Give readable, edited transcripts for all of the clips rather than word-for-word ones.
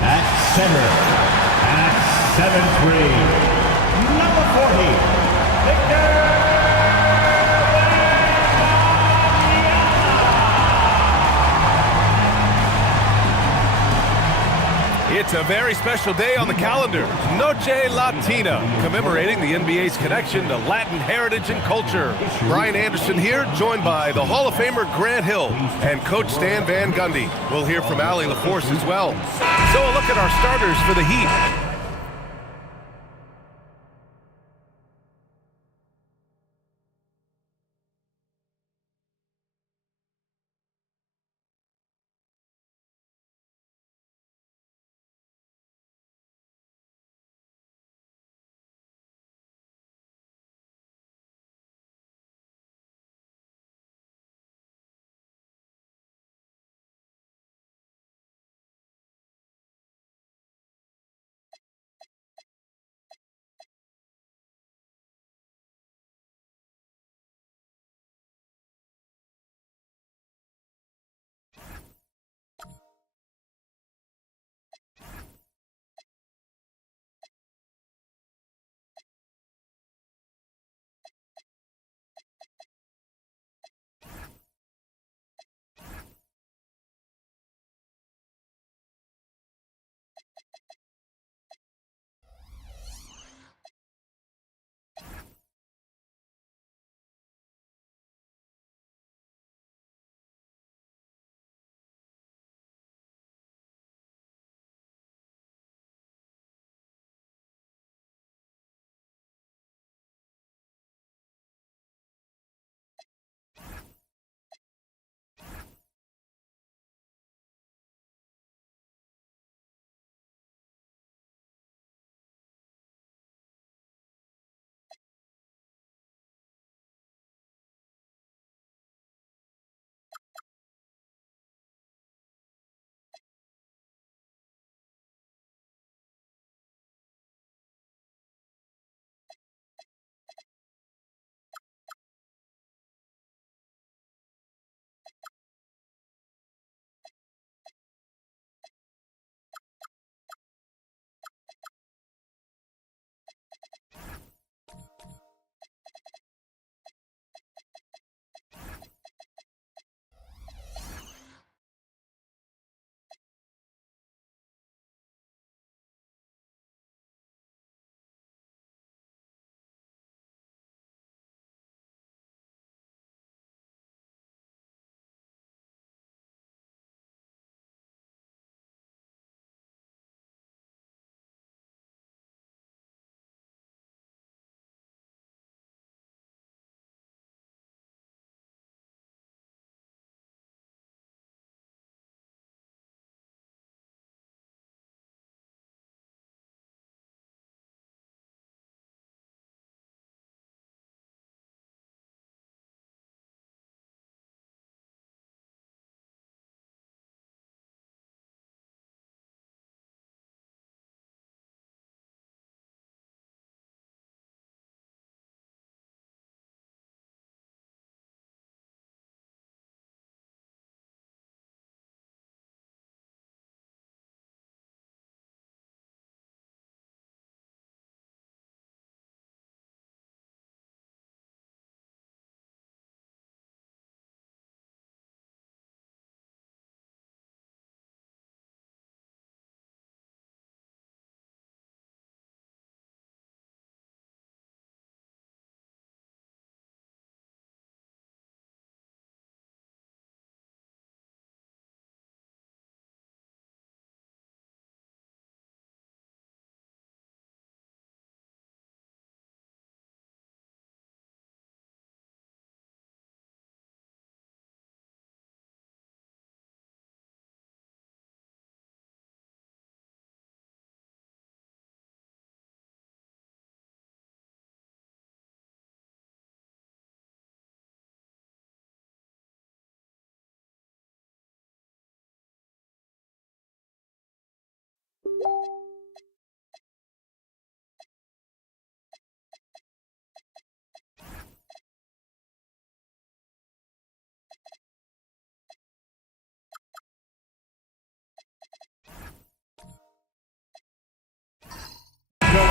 At center, at 7'3", number 40, Victor. It's a very special day on the calendar, Noche Latina, commemorating the NBA's connection to Latin heritage and culture. Brian Anderson here, joined by the Hall of Famer Grant Hill and Coach Stan Van Gundy. We'll hear from Allie LaForce as well. So a look at our starters for the Heat.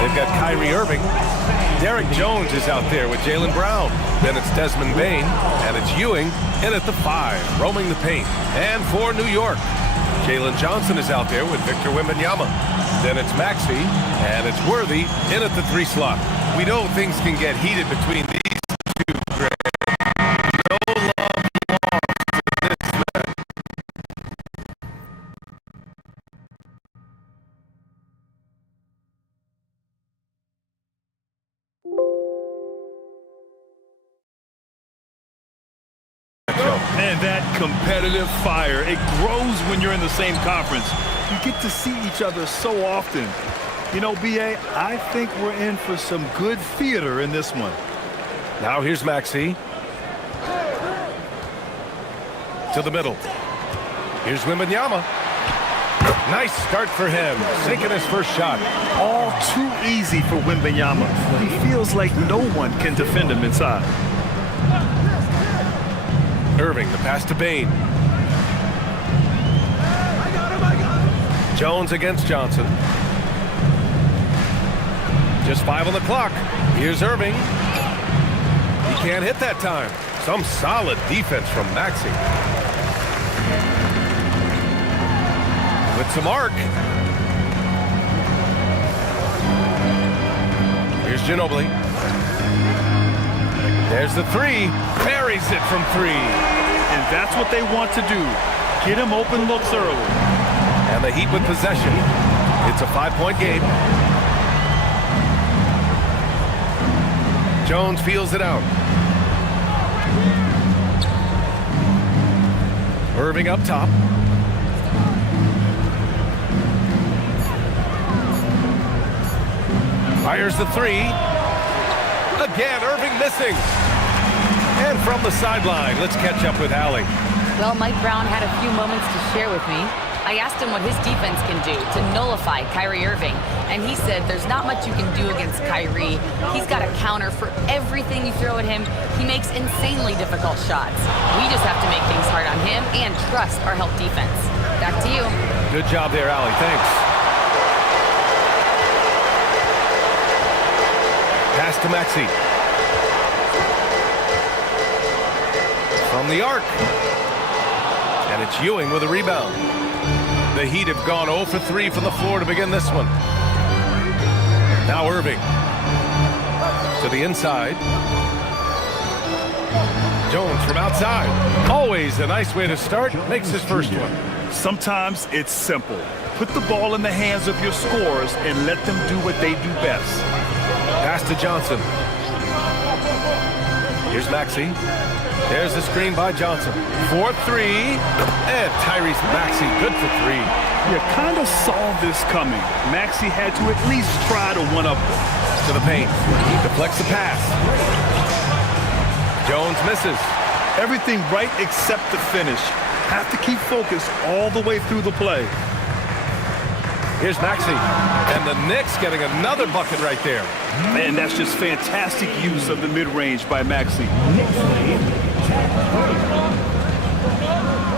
They've got Kyrie Irving. Derek Jones is out there with Jaylen Brown. Then it's Desmond Bane, and it's Ewing in at the 5, roaming the paint. And for New York, Jalen Johnson is out there with Victor Wembanyama. Then it's Maxey, and it's Worthy in at the 3 slot. We know things can get heated between these two, Greg. No love lost to this man. Man, that competitive fire, it grows when you're in the same conference. You get to see each other so often. You know, B.A., I think we're in for some good theater in this one. Now here's Maxey. To the middle. Here's Wembanyama. Nice start for him, sinking his first shot. All too easy for Wembanyama. He feels like no one can defend him inside. Irving, the pass to Bane. Jones against Johnson. Just 5 on the clock. Here's Irving. He can't hit that time. Some solid defense from Maxey. With some arc. Here's Ginobili. There's the 3. Buries it from 3. And that's what they want to do. Get him open looks early. And the Heat with possession. It's a 5-point game. Jones feels it out. Irving up top. Fires the 3. Again, Irving missing. And from the sideline, let's catch up with Allie. Well, Mike Brown had a few moments to share with me. I asked him what his defense can do to nullify Kyrie Irving, and he said there's not much you can do against Kyrie. He's got a counter for everything you throw at him. He makes insanely difficult shots. We just have to make things hard on him and trust our help defense. Back to you. Good job there, Allie. Thanks. Pass to Maxey. From the arc. And it's Ewing with a rebound. The Heat have gone 0 for 3 from the floor to begin this one. Now Irving. To the inside. Jones from outside. Always a nice way to start. Makes his first one. Sometimes it's simple. Put the ball in the hands of your scorers and let them do what they do best. Pass to Johnson. Here's Maxey. There's the screen by Johnson. 4-3. And Tyrese Maxey, good for 3. You kind of saw this coming. Maxey had to at least try to one-up them. To the paint. He deflects the pass. Jones misses. Everything right except the finish. Have to keep focused all the way through the play. Here's Maxey. And the Knicks getting another bucket right there. Man, that's just fantastic use of the mid-range by Maxey.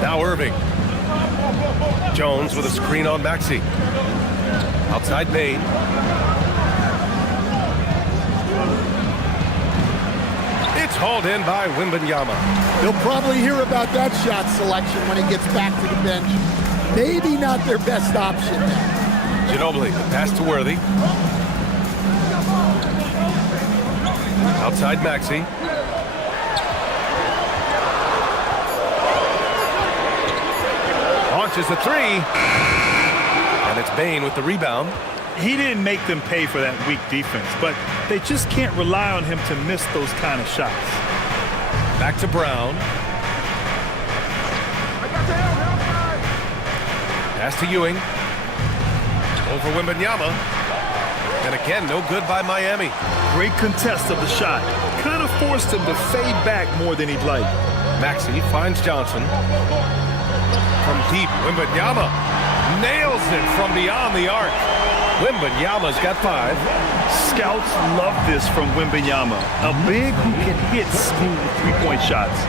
Now Irving. Jones with a screen on Maxey. Outside Bane. It's hauled in by Wembanyama. He'll probably hear about that shot selection when he gets back to the bench. Maybe not their best option now. Ginobili, the pass to Worthy. Outside Maxey. Launches a 3. And it's Bane with the rebound. He didn't make them pay for that weak defense, but they just can't rely on him to miss those kind of shots. Back to Brown. Pass to Ewing. Over Wembanyama. And again, no good by Miami. Great contest of the shot. Kind of forced him to fade back more than he'd like. Maxey finds Johnson. From deep, Wembanyama nails it from beyond the arc. Wembanyama's got 5. Scouts love this from Wembanyama. A big who can hit smooth three-point shots.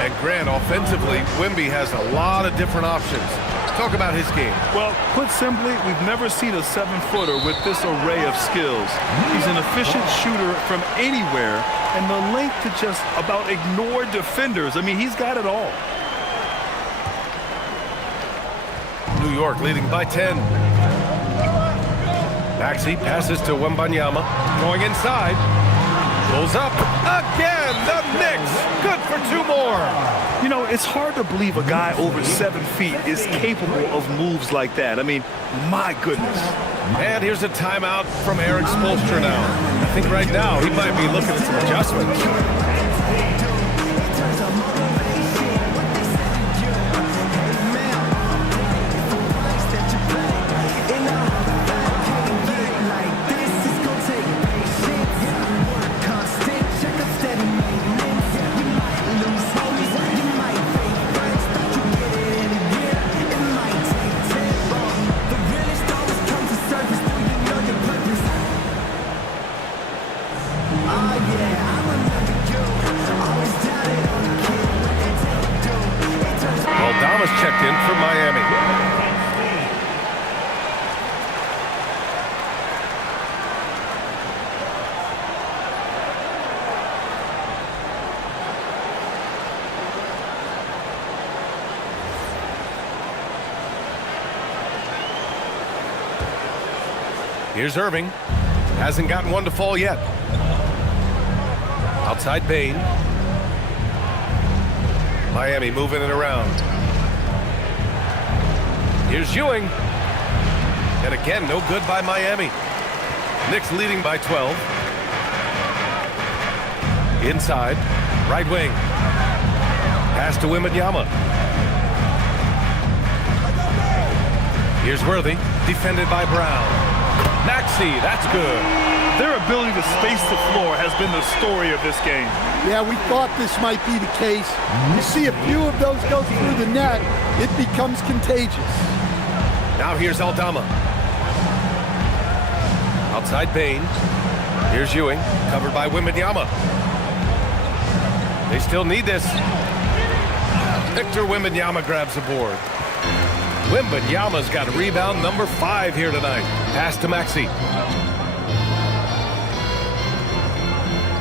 And Grant, offensively, Wemby has a lot of different options. Talk about his game. Well, put simply, we've never seen a 7-footer with this array of skills. He's an efficient shooter from anywhere, and the length to just about ignore defenders. I mean, he's got it all. New York leading by 10. Maxey passes to Wembanyama. Going inside. Pulls up. Again, the Knicks. Good for 2 more. You know, it's hard to believe a guy over 7 feet is capable of moves like that. I mean, my goodness. And here's a timeout from Eric Spoelstra now. I think right now he might be looking at some adjustments. Checked in for Miami. Here's Irving. Hasn't gotten one to fall yet. Outside Bain. Miami moving it around. Here's Ewing. And again, no good by Miami. Knicks leading by 12. Inside, right wing. Pass to Wembanyama. Here's Worthy, defended by Brown. Maxey, that's good. Their ability to space the floor has been the story of this game. Yeah, we thought this might be the case. You see a few of those go through the net, it becomes contagious. Now here's Aldama. Outside Bain. Here's Ewing, covered by Wembanyama. They still need this. Victor Wembanyama grabs the board. Wembanyama's got rebound number 5 here tonight. Pass to Maxey.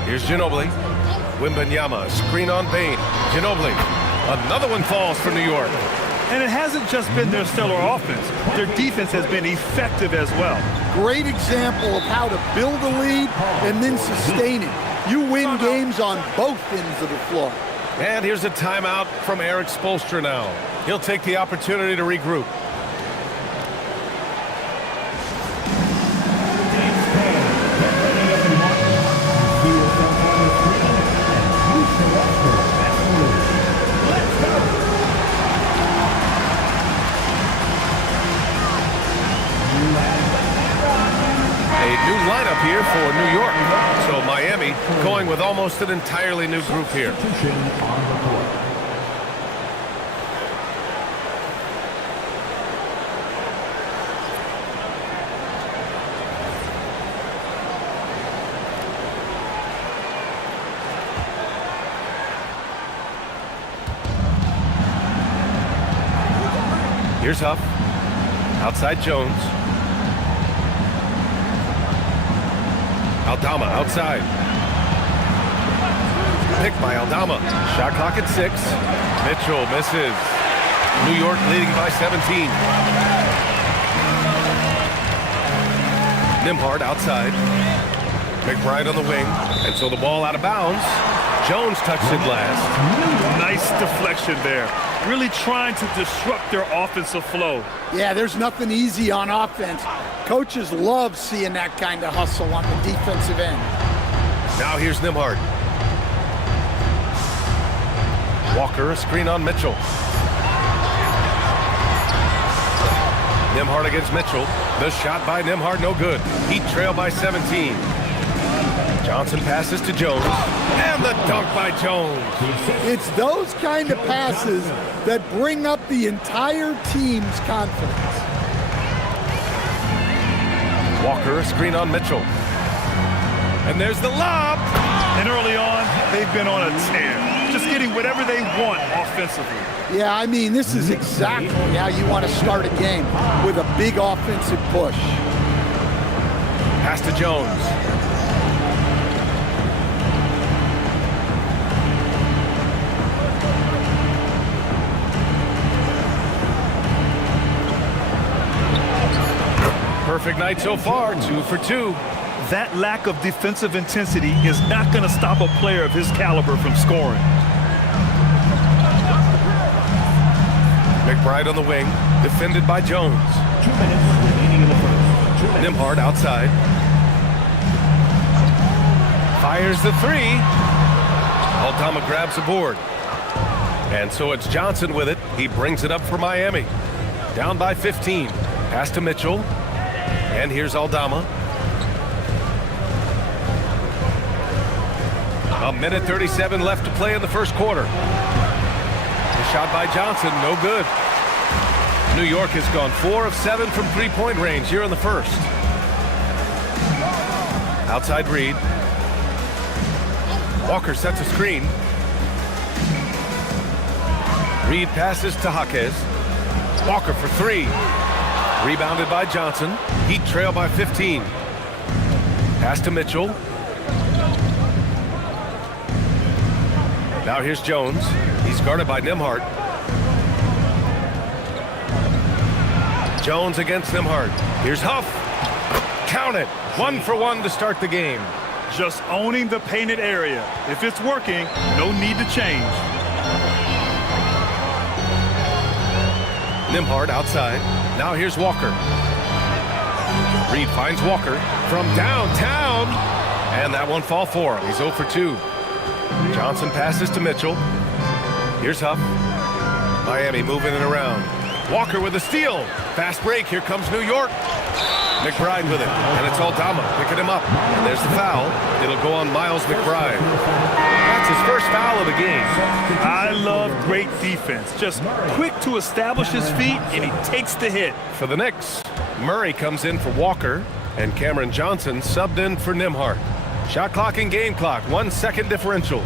Here's Ginobili. Wembanyama, screen on Bain. Ginobili. Another one falls for New York. And it hasn't just been their stellar offense. Their defense has been effective as well. Great example of how to build a lead and then sustain it. You win games on both ends of the floor. And here's a timeout from Eric Spoelstra now. He'll take the opportunity to regroup. Lineup here for New York. So Miami going with almost an entirely new group here. Here's Huff. Outside Jones. Aldama outside. Picked by Aldama. Shot clock at 6. Mitchell misses. New York leading by 17. Nembhard outside. McBride on the wing. And so the ball out of bounds. Jones touched it last. Nice deflection there. Really trying to disrupt their offensive flow. Yeah, there's nothing easy on offense. Coaches love seeing that kind of hustle on the defensive end. Now here's Nembhard. Walker, a screen on Mitchell. Nembhard against Mitchell. The shot by Nembhard, no good. Heat trail by 17. Johnson passes to Jones. And the dunk by Jones. It's those kind of passes that bring up the entire team's confidence. Walker, a screen on Mitchell. And there's the lob. And early on, they've been on a tear. just getting whatever they want offensively. Yeah, I mean, this is exactly how you want to start a game, with a big offensive push. Pass to Jones. Perfect night so far, 2 for 2. That lack of defensive intensity is not going to stop a player of his caliber from scoring. McBride on the wing, defended by Jones. 2 minutes remaining in the first. 2 minutes. Nembhard outside. Fires the three. Aldama grabs the board. And so it's Johnson with it. He brings it up for Miami. Down by 15. Pass to Mitchell. And here's Aldama. A minute 37 left to play in the first quarter. The shot by Johnson, no good. New York has gone 4 of 7 from three-point range here in the first. Outside Reed. Walker sets a screen. Reed passes to Jaquez. Walker for 3. Rebounded by Johnson. Heat trail by 15. Pass to Mitchell. Now here's Jones. He's guarded by Nembhard. Jones against Nembhard. Here's Huff. Count it. 1 for 1 to start the game. Just owning the painted area. If it's working, no need to change. Nembhard outside. Now here's Walker. Reed finds Walker from downtown. And that one fall for him. He's 0 for 2. Johnson passes to Mitchell. Here's Huff. Miami moving it around. Walker with a steal. Fast break. Here comes New York. McBride with it. And it's Aldama picking him up. And there's the foul. It'll go on Miles McBride. That's his first foul of the game. I love great defense. Just quick to establish his feet, and he takes the hit. For the Knicks, Murray comes in for Walker. And Cameron Johnson subbed in for Nembhard. Shot clock and game clock. 1 second differential.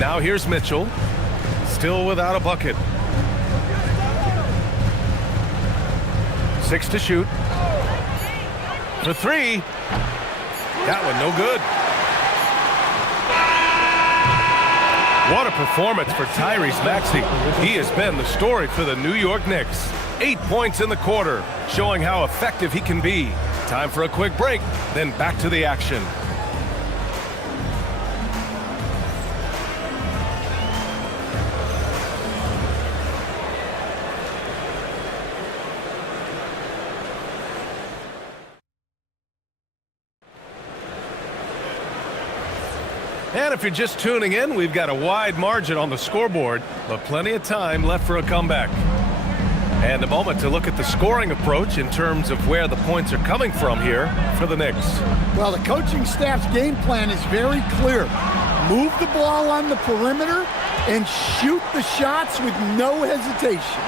Now here's Mitchell. Still without a bucket. 6 to shoot. For 3. That one no good. What a performance for Tyrese Maxey. He has been the story for the New York Knicks. 8 points in the quarter, showing how effective he can be. Time for a quick break, then back to the action. And if you're just tuning in, we've got a wide margin on the scoreboard, but plenty of time left for a comeback. And a moment to look at the scoring approach in terms of where the points are coming from here for the Knicks. Well, the coaching staff's game plan is very clear. Move the ball on the perimeter and shoot the shots with no hesitation.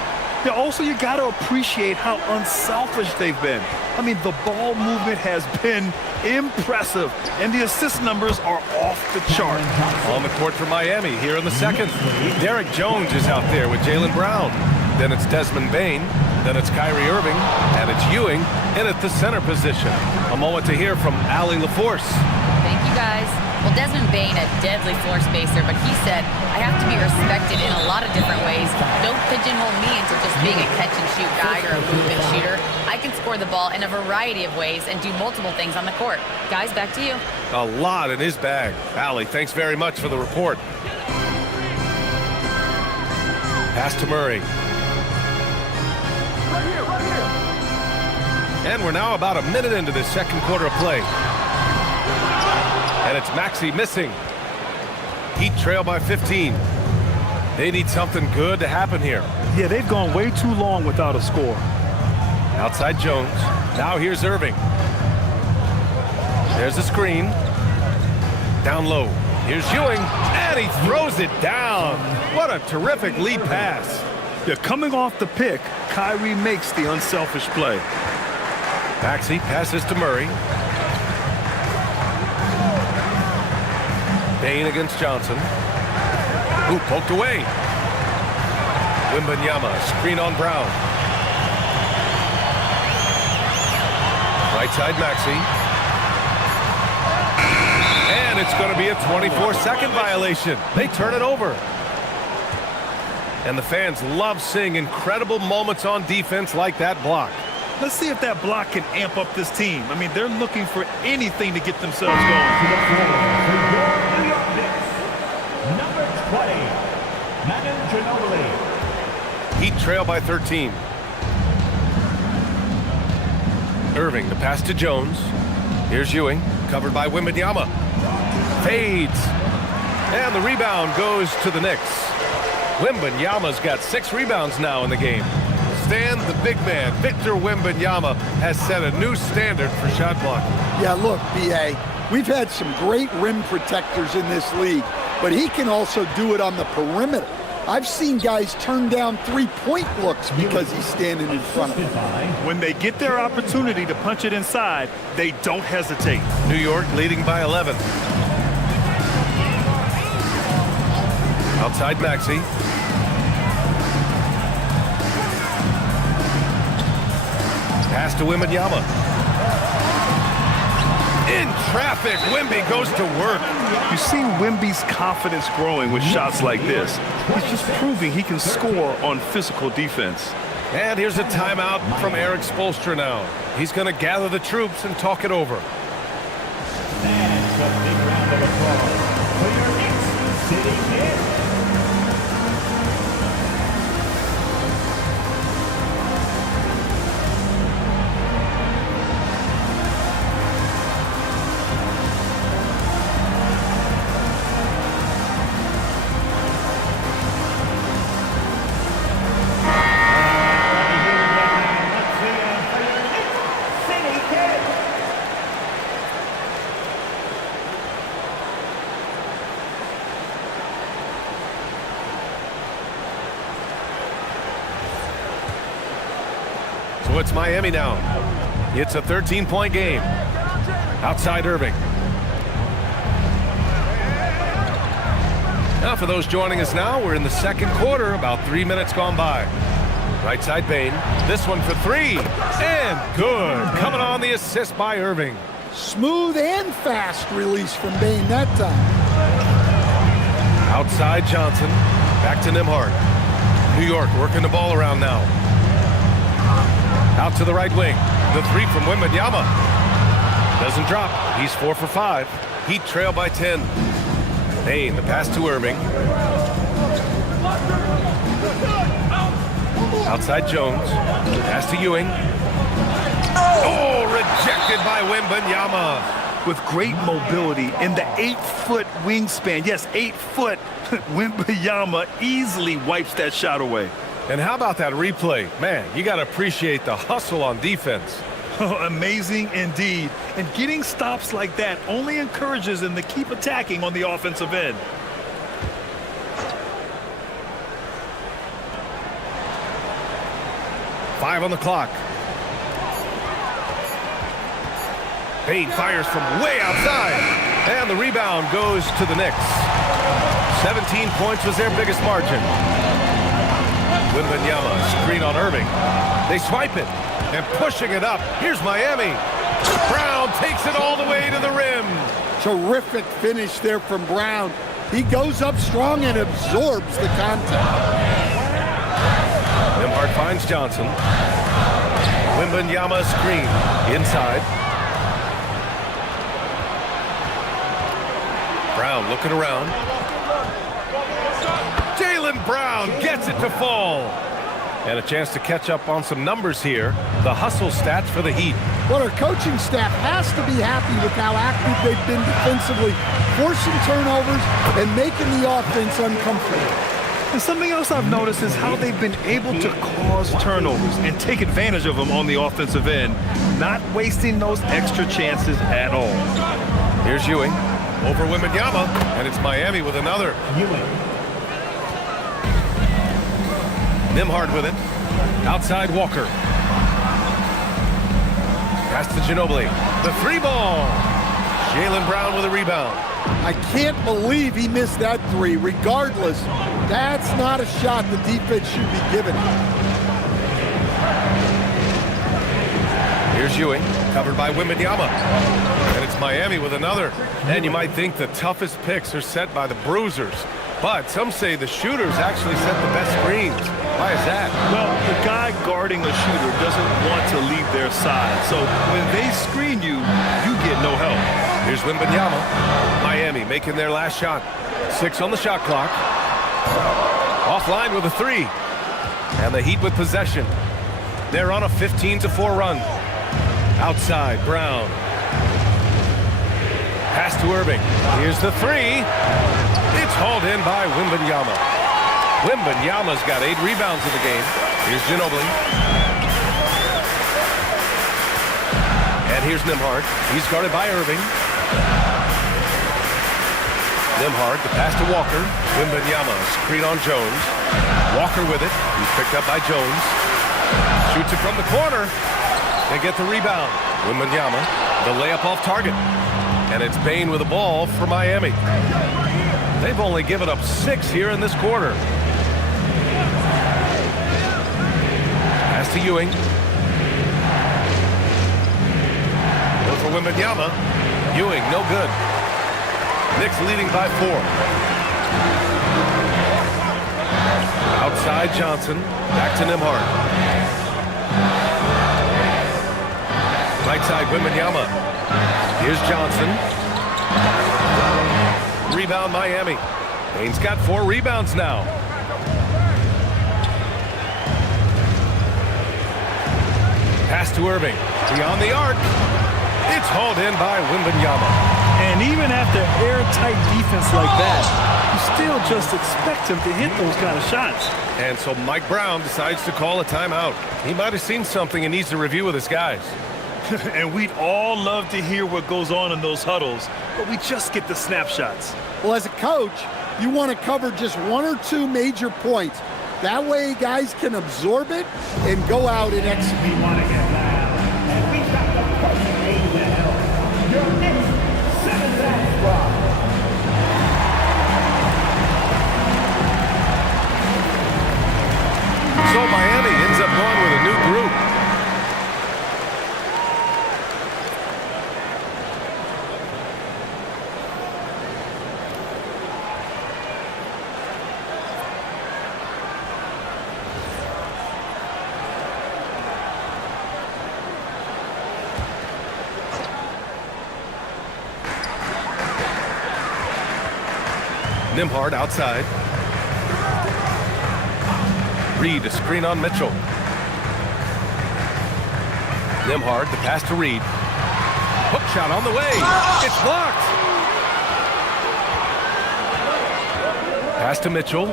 Yeah, also, you got to appreciate how unselfish they've been. I mean, the ball movement has been impressive, and the assist numbers are off the chart. On the court for Miami here in the second. Derek Jones is out there with Jaylen Brown. Then it's Desmond Bane. Then it's Kyrie Irving. And it's Ewing in at the center position. A moment to hear from Allie LaForce. Thank you, guys. Well, Desmond Bane, a deadly floor spacer, but he said, I have to be respected in a lot of different ways. Don't pigeonhole me into just being a catch-and-shoot guy or a movement shooter. I can score the ball in a variety of ways and do multiple things on the court. Guys, back to you. A lot in his bag. Allie, thanks very much for the report. Pass to Murray. Right here. And we're now about a minute into this second quarter of play. And it's Maxey missing. Heat trail by 15. They need something good to happen here. Yeah, they've gone way too long without a score. Outside Jones. Now here's Irving. There's a screen. Down low. Here's Ewing. And he throws it down. What a terrific lead pass. Yeah, coming off the pick, Kyrie makes the unselfish play. Maxey passes to Murray. Bain against Johnson. Ooh, poked away. Wembanyama, screen on Brown. Right side, Maxey. And it's going to be a 24-second violation. They turn it over. And the fans love seeing incredible moments on defense like that block. Let's see if that block can amp up this team. I mean, they're looking for anything to get themselves going. To the floor for your New York Knicks, number 20, Manu Ginobili. Heat trail by 13. Irving, the pass to Jones. Here's Ewing, covered by Wembanyama. Fades. And the rebound goes to the Knicks. Wembanyama's got 6 rebounds now in the game. Stan, the big man, Victor Wembanyama, has set a new standard for shot blocking. Yeah, look, B.A., we've had some great rim protectors in this league, but he can also do it on the perimeter. I've seen guys turn down three-point looks because he's standing in front of them. When they get their opportunity to punch it inside, they don't hesitate. New York leading by 11. Outside Maxey. Pass to Wembanyama. In traffic, Wemby goes to work. You see Wemby's confidence growing with shots like this. He's just proving he can score on physical defense. And here's a timeout from Eric Spoelstra now. He's going to gather the troops and talk it over. And a big round of applause for your Knicks sitting here. So it's Miami now. It's a 13-point game. Outside Irving. Now for those joining us now, we're in the second quarter, about 3 minutes gone by. Right side Bain. This one for 3. And good. Coming on the assist by Irving. Smooth and fast release from Bain that time. Outside Johnson. Back to Nembhard. New York working the ball around now. Out to the right wing. The 3 from Wembanyama. Doesn't drop. He's 4 for 5. Heat trail by 10. Bain, the pass to Irving. Outside Jones. Pass to Ewing. Oh, rejected by Wembanyama. With great mobility and the 8-foot wingspan. Yes, 8 foot. Wembanyama easily wipes that shot away. And how about that replay? Man, you got to appreciate the hustle on defense. Amazing indeed. And getting stops like that only encourages them to keep attacking on the offensive end. Five on the clock. Bain fires from way outside. And the rebound goes to the Knicks. 17 points was their biggest margin. Wembanyama, screen on Irving. They swipe it, and pushing it up. Here's Miami. Brown takes it all the way to the rim. Terrific finish there from Brown. He goes up strong and absorbs the contact. Nembhard finds Johnson. Wembanyama screen. Inside. Brown looking around. Brown gets it to fall. And a chance to catch up on some numbers here. The hustle stats for the Heat. Well, our coaching staff has to be happy with how active they've been defensively, forcing turnovers and making the offense uncomfortable. And something else I've noticed is how they've been able to cause turnovers and take advantage of them on the offensive end, not wasting those extra chances at all. Here's Ewing over Wembanyama, and it's Miami with another. Ewing. Nembhard with it. Outside Walker. Pass to Ginobili. The 3 ball. Jaylen Brown with a rebound. I can't believe he missed that three. Regardless, that's not a shot the defense should be giving. Here's Ewing, covered by Wembanyama. And it's Miami with another. And you might think the toughest picks are set by the bruisers. But some say the shooters actually set the best screens. Why is that? Well, the guy guarding a shooter doesn't want to leave their side. So when they screen you, you get no help. Here's Wembanyama. Miami making their last shot. 6 on the shot clock. Offline with a 3. And the Heat with possession. They're on a 15-4 run. Outside, Brown. Pass to Irving. Here's the 3. It's hauled in by Wembanyama. Wembanyama's got 8 rebounds in the game. Here's Ginobili. And here's Nembhard. He's guarded by Irving. Nembhard, the pass to Walker. Wembanyama, screen on Jones. Walker with it. He's picked up by Jones. Shoots it from the corner. They get the rebound. Wembanyama, the layup off target. And it's Bane with the ball for Miami. They've only given up 6 here in this quarter. Pass to Ewing. Goes for Wembanyama. Ewing, no good. Knicks leading by 4. Outside Johnson. Back to Nembhard. Right side Wembanyama. Here's Johnson. Rebound Miami. Bane's got 4 rebounds now. Pass to Irving. Beyond the arc. It's hauled in by Wembanyama. And even after airtight defense like that, you still just expect him to hit those kind of shots. And so Mike Brown decides to call a timeout. He might have seen something and needs to review with his guys. And we'd all love to hear what goes on in those huddles, but we just get the snapshots. Well, as a coach, you want to cover just 1 or 2 major points. That way guys can absorb it and go out and execute. We want to get loud, and we've got the perfect aid to help. Your Knicks 7-man squad. So Miami ends up going with a new group. Nembhard outside. Reed, a screen on Mitchell. Nembhard, the pass to Reed. Hook shot on the way. It's blocked. Pass to Mitchell.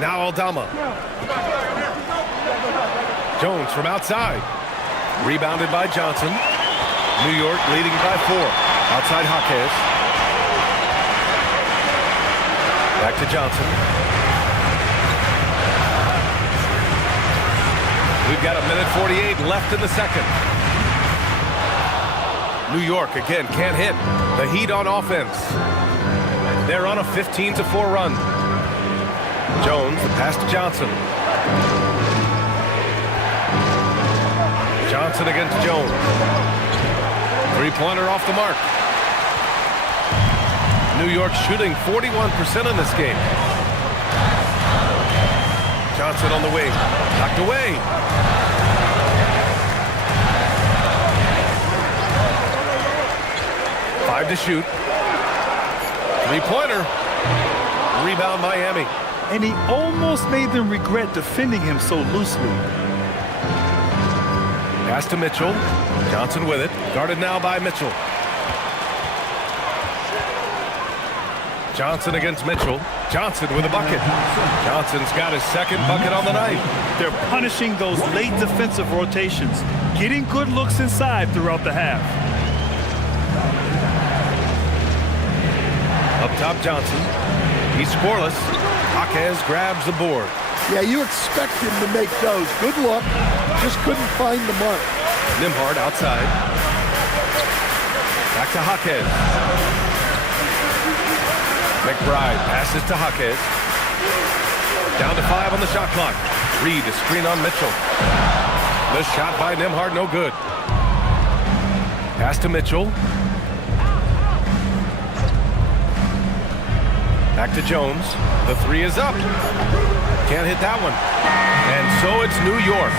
Now Aldama. Jones from outside. Rebounded by Johnson. New York leading by 4. Outside Jaquez. Back to Johnson. We've got 1:48 left in the second. New York again can't hit. The Heat on offense. They're on a 15-4 run. Jones, the pass to Johnson. Johnson against Jones. 3-pointer off the mark. New York shooting 41% in this game. Johnson on the wing. Knocked away. Five to shoot. 3-pointer. Rebound Miami. And he almost made them regret defending him so loosely. Pass to Mitchell. Johnson with it. Guarded now by Mitchell. Johnson against Mitchell. Johnson with a bucket. Johnson's got his second bucket on the night. They're punishing those late defensive rotations, getting good looks inside throughout the half. Up top, Johnson. He's scoreless. Jaquez grabs the board. Yeah, you expect him to make those. Good luck. Just couldn't find the mark. Nembhard outside. Back to Jaquez. McBride passes to Jaquez. Down to 5 on the shot clock. Reed to screen on Mitchell. The shot by Nembhard, no good. Pass to Mitchell. Back to Jones. The 3 is up. Can't hit that one. And so it's New York,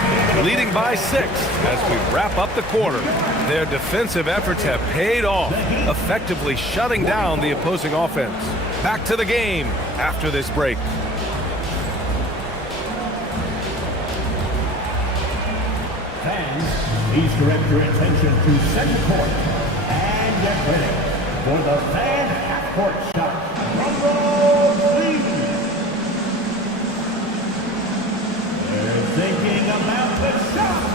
leading by 6 as we wrap up the quarter. Their defensive efforts have paid off, effectively shutting down the opposing offense. Back to the game after this break. Fans, please direct your attention to center court and get ready for the fan half-court shot. Drum roll, please. They're thinking about the shot.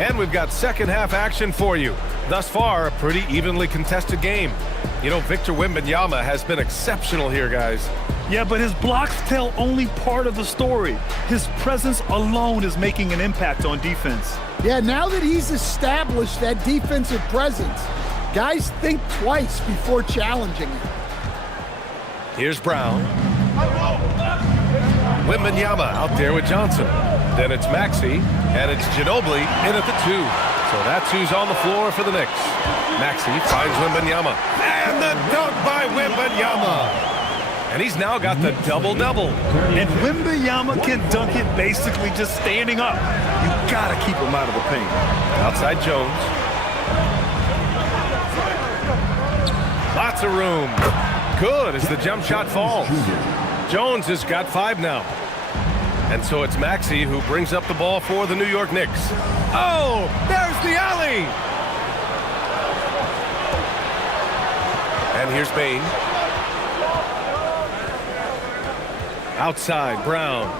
And we've got second half action for you. Thus far, a pretty evenly contested game. You know, Victor Wembanyama has been exceptional here, guys. Yeah, but his blocks tell only part of the story. His presence alone is making an impact on defense. Yeah, now that he's established that defensive presence, guys think twice before challenging him. Here's Brown. Wembanyama out there with Johnson. Then it's Maxey, and it's Ginobili in at the 2. So that's who's on the floor for the Knicks. Maxey finds Wembanyama. And the dunk by Wembanyama. And he's now got the double-double. And Wembanyama can dunk it basically just standing up. You gotta keep him out of the paint. Outside Jones. Lots of room. Good as the jump shot falls. Jones has got 5 now. And so it's Maxey who brings up the ball for the New York Knicks. Oh, there's the alley. And here's Bane. Outside, Brown.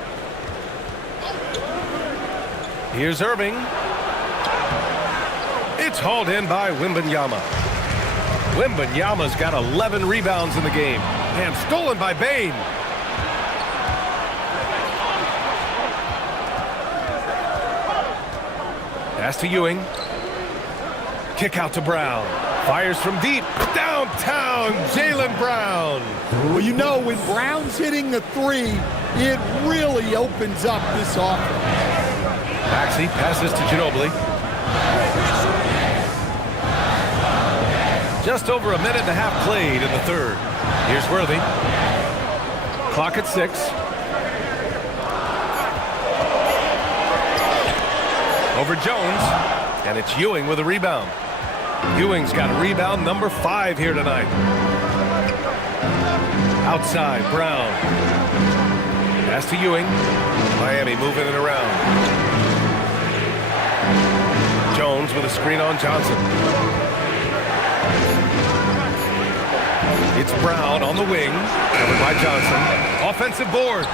Here's Irving. It's hauled in by Wembanyama. Wembanyama's got 11 rebounds in the game. And stolen by Bane. Pass to Ewing. Kick out to Brown. Fires from deep. Downtown, Jaylen Brown. Well, you know, when Brown's hitting the 3, it really opens up this offense. Maxey passes to Ginobili. Just over a minute and a half played in the third. Here's Worthy. Clock at 6. Over Jones, and it's Ewing with a rebound. Ewing's got rebound number 5 here tonight. Outside, Brown. Pass to Ewing. Miami moving it around. Jones with a screen on Johnson. It's Brown on the wing, covered by Johnson. Offensive board,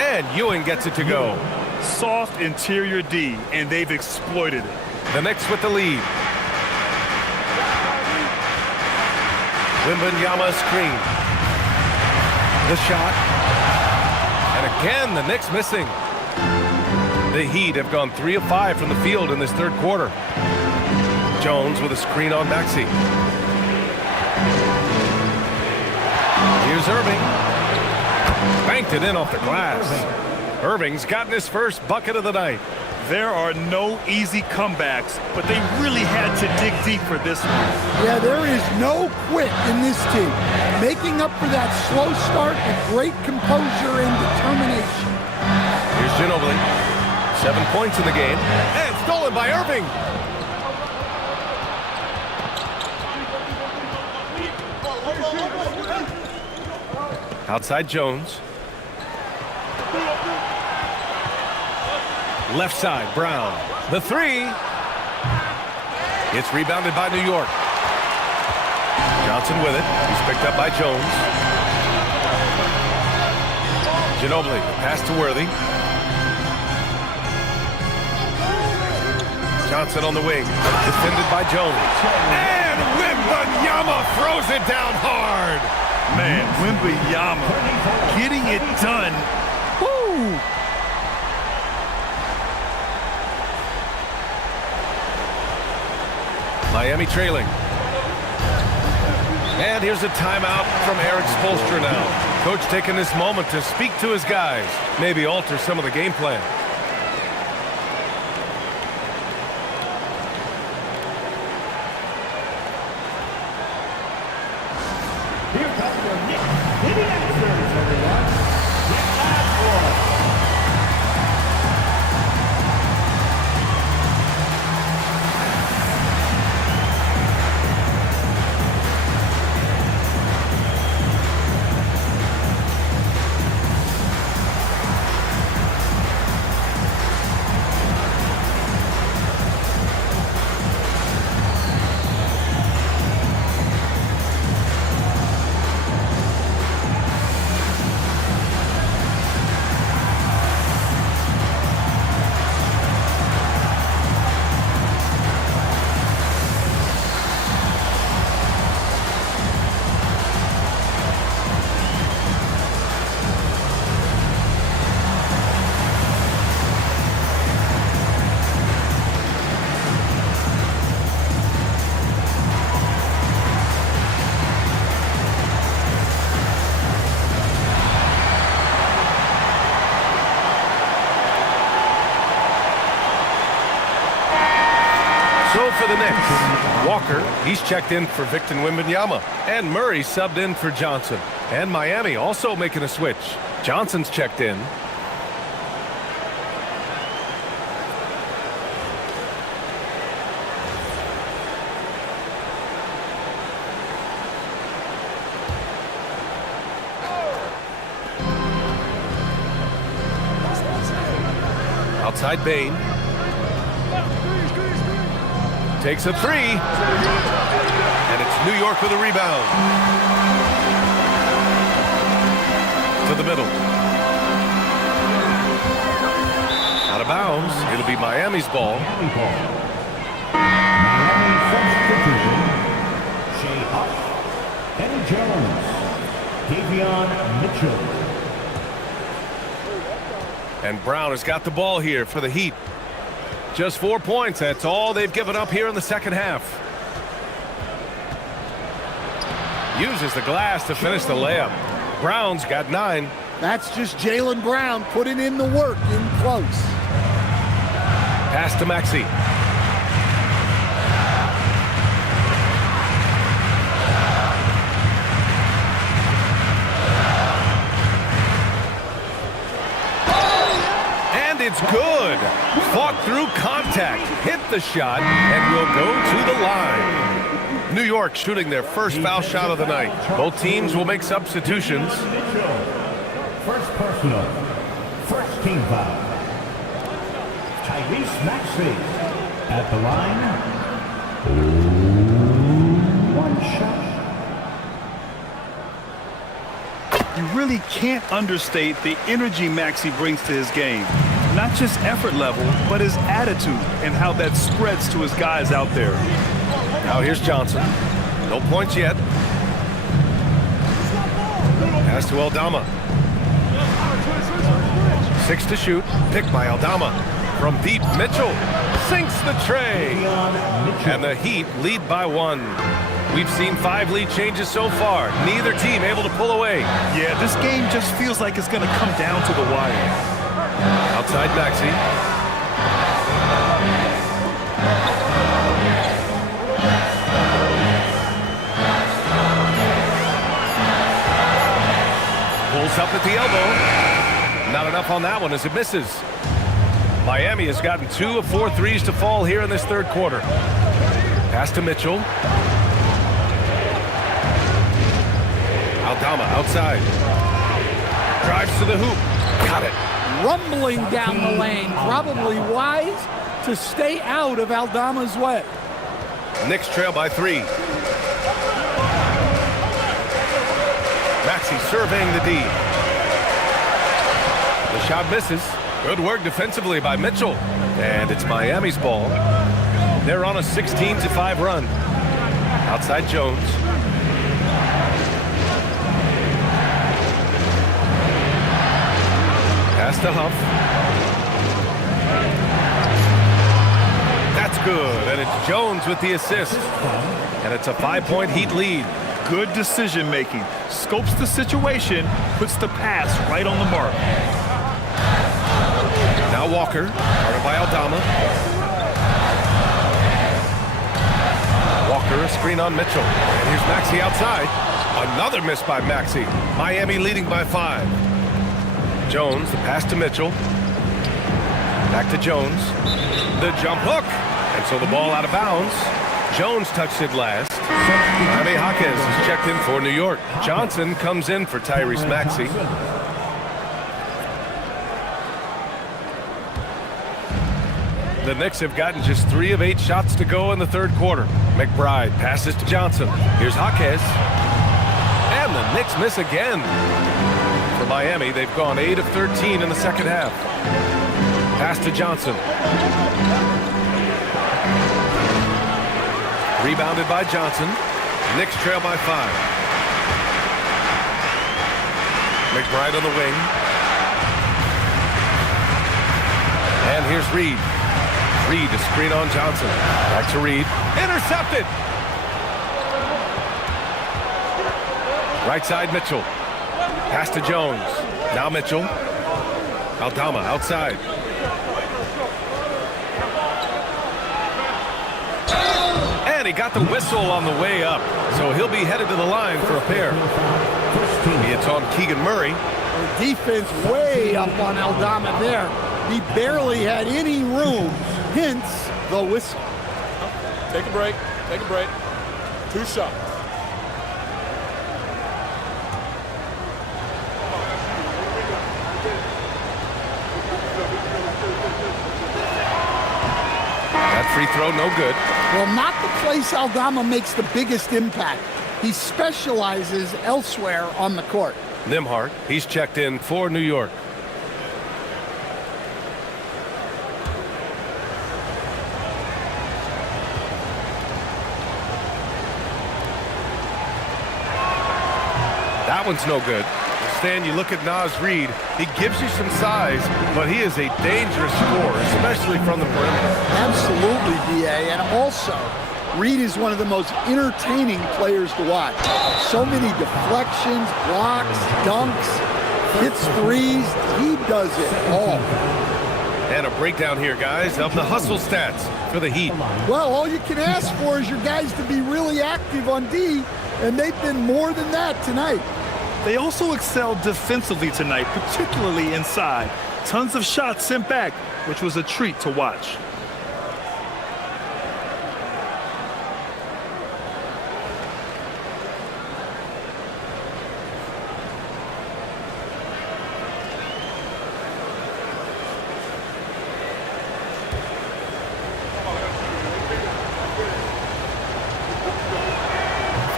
and Ewing gets it to go. Soft interior D, and they've exploited it. The Knicks with the lead. Wembanyama screen. The shot. And again, the Knicks missing. The Heat have gone 3 of 5 from the field in this third quarter. Jones with a screen on Maxey. Here's Irving. Banked it in off the glass. Irving's gotten his first bucket of the night. There are no easy comebacks, but they really had to dig deep for this one. Yeah, there is no quit in this team. Making up for that slow start with great composure and determination. Here's Ginobili. 7 points in the game. And stolen by Irving. Outside Jones. Left side, Brown. The three. It's rebounded by New York. Johnson with it. He's picked up by Jones. Ginobili, pass to Worthy. Johnson on the wing. Defended by Jones. And Wembanyama throws it down hard. Man, Wembanyama getting it done. Woo! Miami trailing. And here's a timeout from Eric Spoelstra now. Coach taking this moment to speak to his guys. Maybe alter some of the game plan. Here comes your Knicks. Hit the answers, everyone. Get that one. So for the Knicks, Walker, he's checked in for Victor Wembanyama. And Murray subbed in for Johnson. And Miami also making a switch. Johnson's checked in. Outside Bain. Takes a three. And it's New York with a rebound. To the middle. Out of bounds. It'll be Miami's ball. Miami ball. Miami first division. Shea Huff. Eddie Jones. Davion Mitchell. And Brown has got the ball here for the Heat. Just 4 points. That's all they've given up here in the second half. Uses the glass to finish the layup. Brown's got 9. That's just Jaylen Brown putting in the work in close. Pass to Maxey. And it's good. Fought through contact, hit the shot, and will go to the line. New York shooting their first foul shot of the night. Both teams will make substitutions. First personal. First team foul. Tyrese Maxey at the line. One shot. You really can't understate the energy Maxey brings to his game. Not just effort level, but his attitude and how that spreads to his guys out there. Now here's Johnson. No points yet. Pass to Aldama. 6 to shoot. Picked by Aldama. From deep, Mitchell sinks the tray. And the Heat lead by 1. We've seen 5 lead changes so far. Neither team able to pull away. Yeah, this game just feels like it's going to come down to the wire. Outside Maxey. Pulls up at the elbow. Not enough on that one as it misses. Miami has gotten 2 of 4 threes to fall here in this third quarter. Pass to Mitchell. Aldama outside. Drives to the hoop. Got it. Rumbling down the lane. Probably wise to stay out of Aldama's way. Knicks trail by 3. Maxey surveying the D. The shot misses. Good work defensively by Mitchell. And it's Miami's ball. They're on a 16-5 run. Outside Jones. Pass to Huff. That's good, and it's Jones with the assist. And it's a 5-point Heat lead. Good decision making. Scopes the situation, puts the pass right on the mark. Now Walker, guarded by Aldama. Walker, a screen on Mitchell. And here's Maxey outside. Another miss by Maxey. Miami leading by 5. Jones, the pass to Mitchell. Back to Jones. The jump hook. And so the ball out of bounds. Jones touched it last. Jaime Jaquez is checked in for New York. Johnson comes in for Tyrese Maxey. The Knicks have gotten just 3 of 8 shots to go in the third quarter. McBride passes to Johnson. Here's Jaquez. And the Knicks miss again. For Miami, they've gone 8 of 13 in the second half. Pass to Johnson. Rebounded by Johnson. Knicks trail by 5. McBride on the wing. And here's Reed. Reed to screen on Johnson. Back to Reed. Intercepted! Right side Mitchell. Pass to Jones. Now Mitchell. Aldama outside. And he got the whistle on the way up. So he'll be headed to the line for a pair. It's on Keegan Murray. The defense way up on Aldama there. He barely had any room. Hence the whistle. Take a break. Take a break. 2 shots. That free throw, no good. Well, not the place Aldama makes the biggest impact. He specializes elsewhere on the court. Nembhard, he's checked in for New York. That one's no good. Stan, you look at Naz Reid, he gives you some size, but he is a dangerous scorer, especially from the perimeter. Absolutely, B.A. And also, Reid is one of the most entertaining players to watch. So many deflections, blocks, dunks, hits threes. He does it all. And a breakdown here, guys, of the hustle stats for the Heat. Well, all you can ask for is your guys to be really active on D, and they've been more than that tonight. They also excelled defensively tonight, particularly inside. Tons of shots sent back, which was a treat to watch.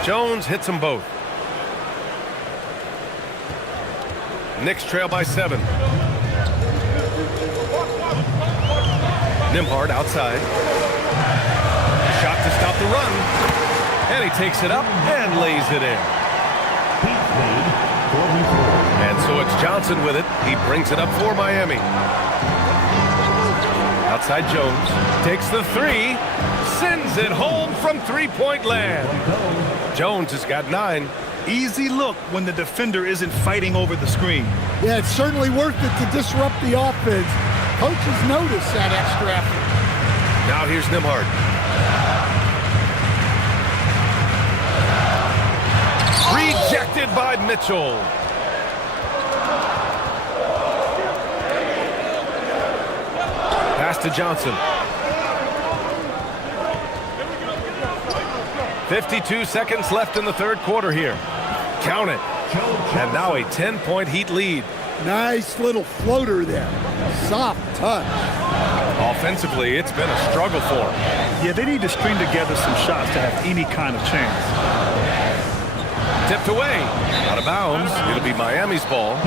Jones hits them both. Knicks trail by 7. Nembhard outside. Shot to stop the run. And he takes it up and lays it in. And so it's Johnson with it. He brings it up for Miami. Outside Jones. Takes the 3. Sends it home from three-point land. Jones has got 9. Easy look when the defender isn't fighting over the screen. Yeah, it's certainly worth it to disrupt the offense. Coaches notice that extra effort. Now here's Nembhard. Rejected by Mitchell. Pass to Johnson. 52 seconds left in the third quarter here. Count it. And now a 10-point Heat lead. Nice little floater there. Soft touch. Offensively, it's been a struggle for them. Yeah, they need to string together some shots to have any kind of chance. Tipped away. Out of bounds. It'll be Miami's ball.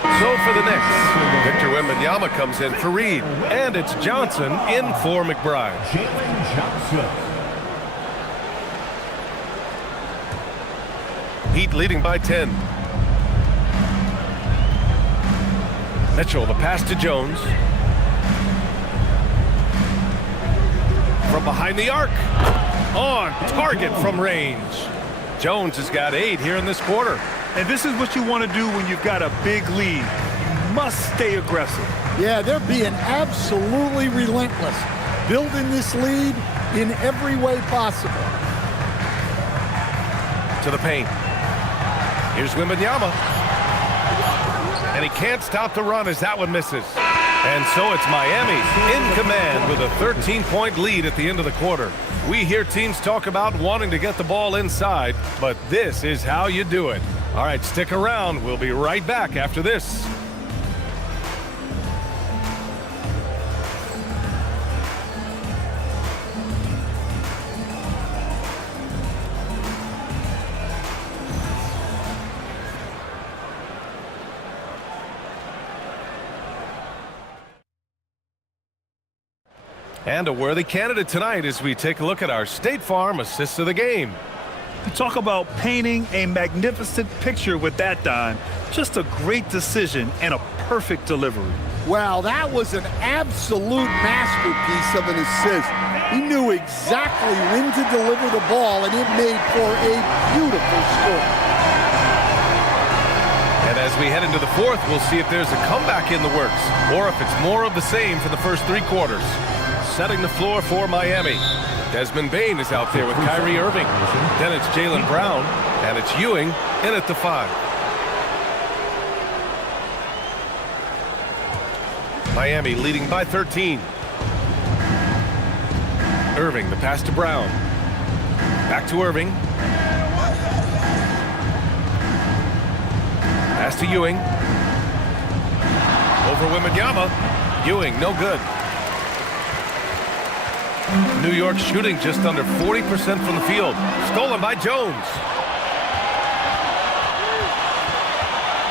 So for the Knicks, Victor Wembanyama comes in for Reed. And it's Johnson in for McBride. Jalen Johnson. Heat leading by 10. Mitchell, the pass to Jones. From behind the arc. On target from range. Jones has got 8 here in this quarter. And this is what you want to do when you've got a big lead. You must stay aggressive. Yeah, they're being absolutely relentless. Building this lead in every way possible. To the paint. Here's Wembanyama. And he can't stop the run as that one misses. And so it's Miami in command with a 13-point lead at the end of the quarter. We hear teams talk about wanting to get the ball inside, but this is how you do it. All right, stick around. We'll be right back after this. And a worthy candidate tonight as we take a look at our State Farm assist of the game. You talk about painting a magnificent picture with that dime. Just a great decision and a perfect delivery. Wow, that was an absolute masterpiece of an assist. He knew exactly when to deliver the ball, and it made for a beautiful score. And as we head into the fourth, we'll see if there's a comeback in the works or if it's more of the same for the first 3 quarters. Setting the floor for Miami. Desmond Bane is out there with Kyrie Irving. Then it's Jaylen Brown, and it's Ewing in at the 5. Miami leading by 13. Irving, the pass to Brown. Back to Irving. Pass to Ewing. Over Wembanyama. Ewing, no good. New York shooting just under 40% from the field. Stolen by Jones.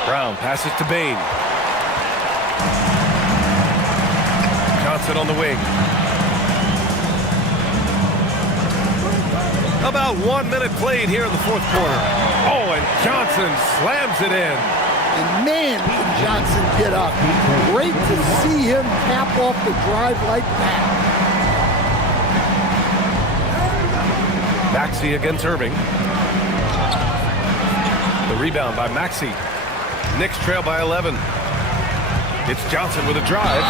Brown passes to Bane. Johnson on the wing. About 1 minute played here in the fourth quarter. Oh, and Johnson slams it in. And man, did Johnson get up. Great to see him cap off the drive like that. Maxey against Irving. The rebound by Maxey. Knicks trail by 11. It's Johnson with a drive.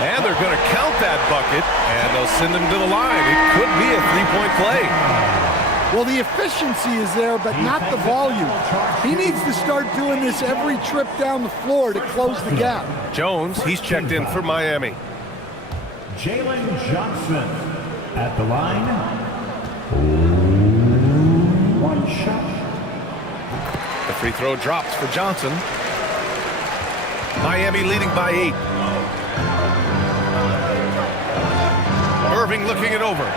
And they're going to count that bucket, and they'll send him to the line. It could be a 3-point play. Well, the efficiency is there, but not the volume. He needs to start doing this every trip down the floor to close the gap. Jones, he's checked in for Miami. Jalen Johnson at the line. 1 shot. The free throw drops for Johnson. Miami leading by 8. Irving looking it over.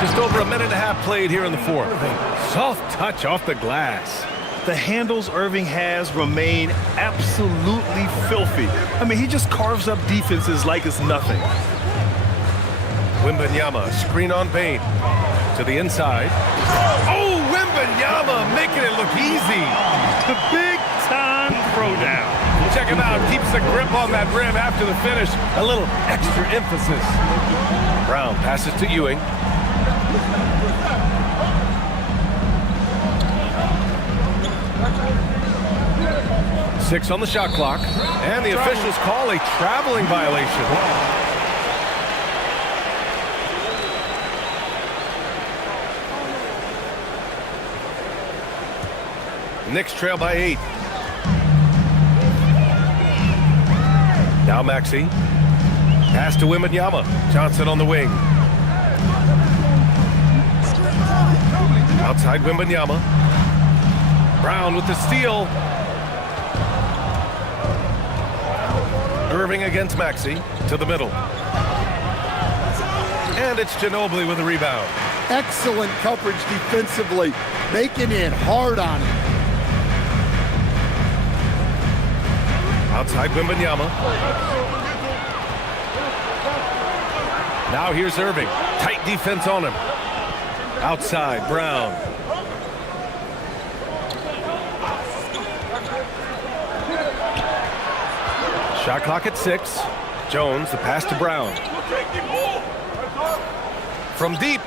Just over a minute and a half played here in the fourth. Soft touch off the glass. The handles Irving has remain absolutely filthy. I mean, he just carves up defenses like it's nothing. Wembanyama, screen on Bane. To the inside. Oh, Wembanyama making it look easy. The big-time throwdown. Check him out. Keeps the grip on that rim after the finish. A little extra emphasis. Brown passes to Ewing. Six on the shot clock. And the officials call a traveling violation. Knicks trail by 8. Now Maxey. Pass to Wembanyama. Johnson on the wing. Outside Wembanyama. Brown with the steal. Irving against Maxey to the middle. And it's Ginobili with a rebound. Excellent coverage defensively, making it hard on him. Outside Wembanyama. Now here's Irving. Tight defense on him. Outside, Brown. Shot clock at 6. Jones, the pass to Brown. From deep.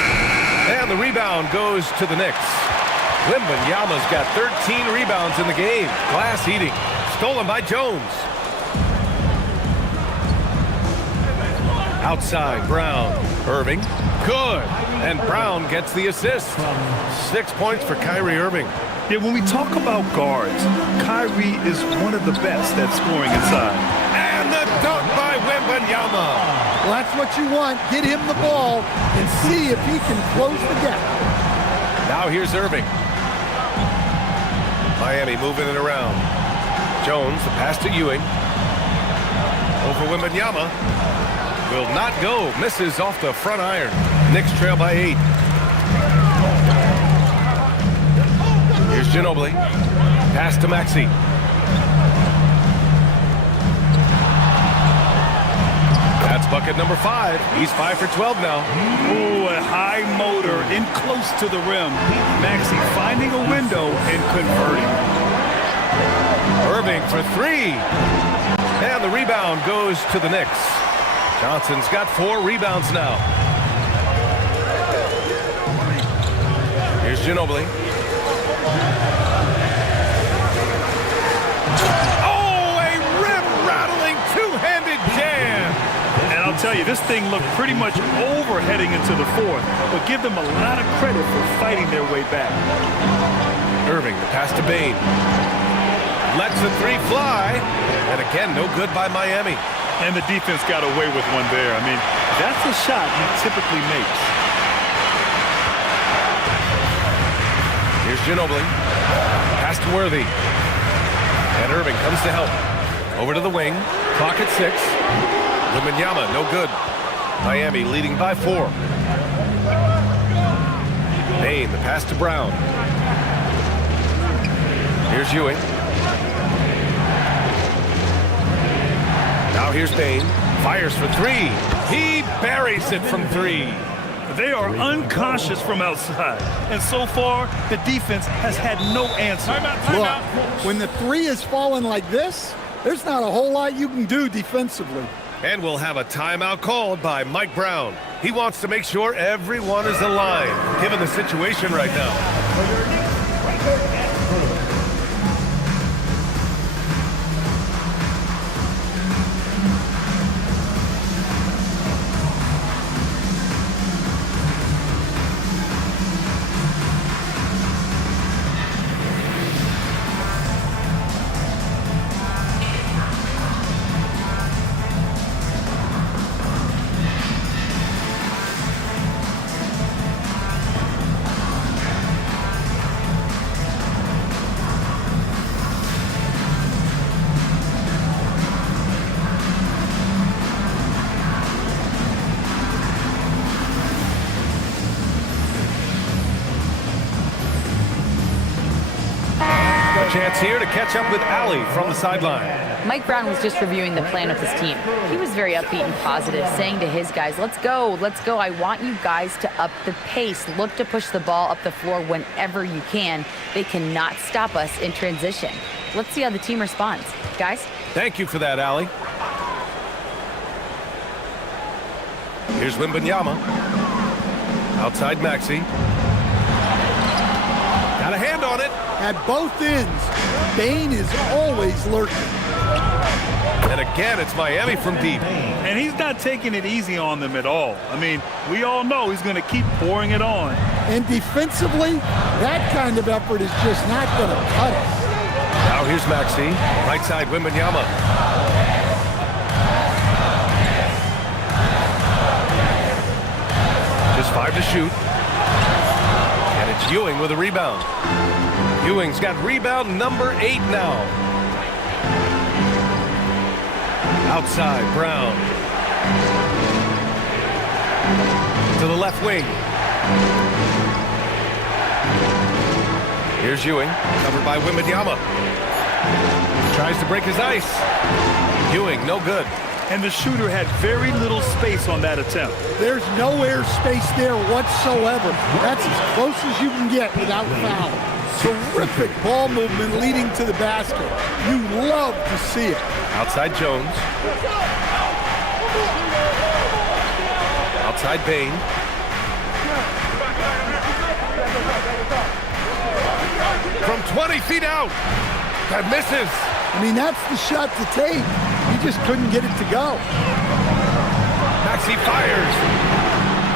And the rebound goes to the Knicks. Wembanyama's got 13 rebounds in the game. Glass eating. Stolen by Jones. Outside, Brown. Irving. Good. And Brown gets the assist. 6 points for Kyrie Irving. Yeah, when we talk about guards, Kyrie is one of the best at scoring inside. And the dunk by Wembanyama. Well, that's what you want. Get him the ball and see if he can close the gap. Now here's Irving. Miami moving it around. Jones, the pass to Ewing. Over Wembanyama. Will not go. Misses off the front iron. Knicks trail by 8. Here's Ginobili. Pass to Maxey. That's bucket number 5. He's 5 for 12 now. Ooh, a high motor in close to the rim. Maxey finding a window and converting. Irving for 3. And the rebound goes to the Knicks. Johnson's got 4 rebounds now. Here's Ginobili. Oh, a rim-rattling two-handed jam. And I'll tell you, this thing looked pretty much over heading into the 4th, but give them a lot of credit for fighting their way back. Irving, the pass to Bane. Lets the 3 fly. And again, no good by Miami. And the defense got away with one there. I mean, that's a shot he typically makes. Here's Ginobili. Pass to Worthy. And Irving comes to help. Over to the wing. Clock at 6. Wembanyama, no good. Miami leading by 4. Bane, the pass to Brown. Here's Ewing. Now here's Bane. Fires for 3. He buries it from 3. They are uncautious from outside. And so far, the defense has had no answer. Look, when the 3 is falling like this, there's not a whole lot you can do defensively. And we'll have a timeout called by Mike Brown. He wants to make sure everyone is aligned, given the situation right now. For your Knicks record and crew. Chance here to catch up with Allie from the sideline. Mike Brown was just reviewing the plan with his team. He was very upbeat and positive, saying to his guys, let's go. I want you guys to up the pace. Look to push the ball up the floor whenever you can. They cannot stop us in transition. Let's see how the team responds. Guys? Thank you for that, Allie. Here's Wembanyama. Outside Maxey. Got a hand on it. At both ends, Bane is always lurking. And again, it's Miami from deep. And he's not taking it easy on them at all. I mean, we all know he's going to keep pouring it on. And defensively, that kind of effort is just not going to cut it. Now here's Maxey. Right side, Wembanyama. Just 5 to shoot. It's Ewing with a rebound. Ewing's got rebound number 8 now. Outside, Brown. To the left wing. Here's Ewing, covered by Wembanyama. Tries to break his ice. Ewing, no good. And the shooter had very little space on that attempt. There's no air space there whatsoever. That's as close as you can get without foul. Terrific ball movement leading to the basket. You love to see it. Outside Jones. Outside Bain. From 20 feet out. That misses. I mean, that's the shot to take. He just couldn't get it to go. Maxey fires.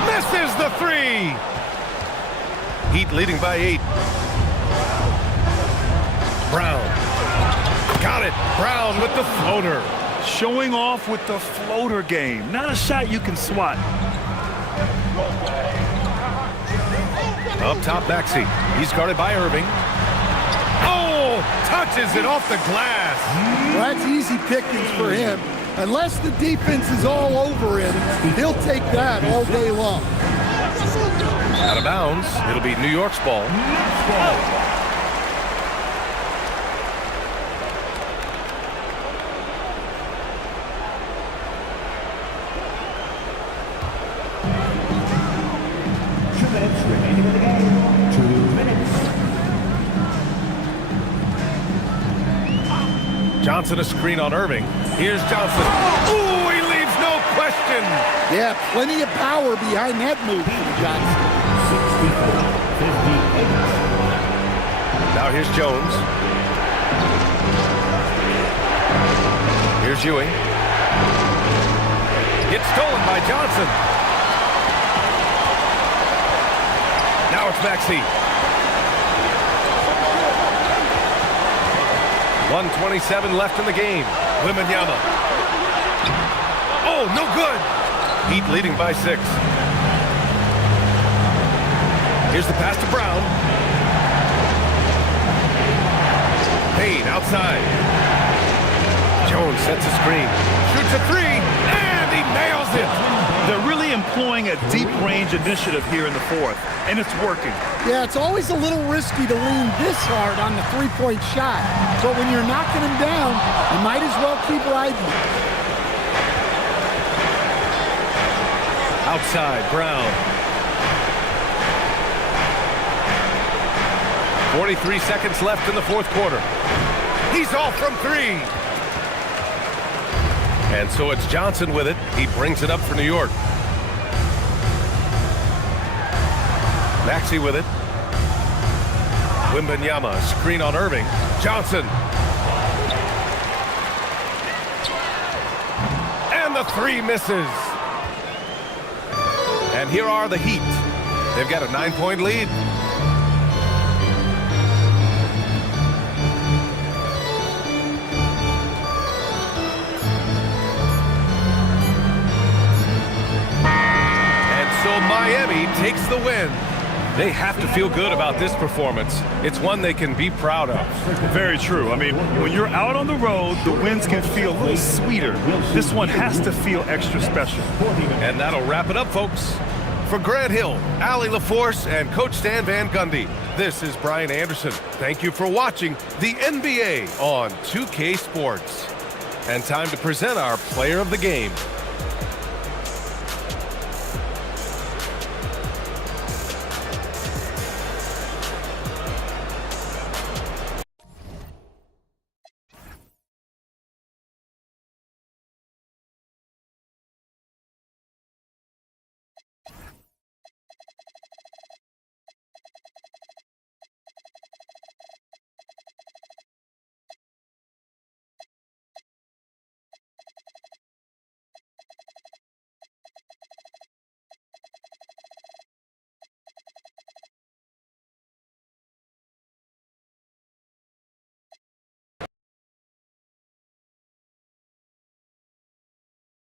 Misses the 3. Heat leading by 8. Brown. Got it. Brown with the floater. Showing off with the floater game. Not a shot you can swat. Up top, Maxey. He's guarded by Irving. Oh, touches it off the glass. Well, that's easy pickings for him. Unless the defense is all over him, he'll take that all day long. Out of bounds. It'll be New York's ball. Remaining in the game, 2 minutes. Johnson a screen on Irving. Here's Johnson. Ooh, he leaves no question. Yeah, plenty of power behind that move from Johnson. 64-58. Now here's Jones. Here's Ewing. It's stolen by Johnson. Now it's Maxey. 1:27 left in the game. Wembanyama. Oh, no good. Heat leading by 6. Here's the pass to Brown. Payne outside. Jones sets a screen. Shoots a 3, and he nails it. They're really employing a deep-range initiative here in the 4th, and it's working. Yeah, it's always a little risky to lean this hard on the three-point shot. But when you're knocking him down, you might as well keep riding. Outside, Brown. 43 seconds left in the 4th quarter. He's off from 3. And so it's Johnson with it. He brings it up for New York. Maxey with it. Wembanyama, screen on Irving. Johnson. And the 3 misses. And here are the Heat. They've got a 9-point lead. Miami takes the win. They have to feel good about this performance. It's one they can be proud of. Very true. I mean, when you're out on the road, the wins can feel a little sweeter. This one has to feel extra special. And that'll wrap it up, folks. For Grant Hill, Allie LaForce, and Coach Stan Van Gundy, this is Brian Anderson. Thank you for watching the NBA on 2K Sports. And time to present our player of the game.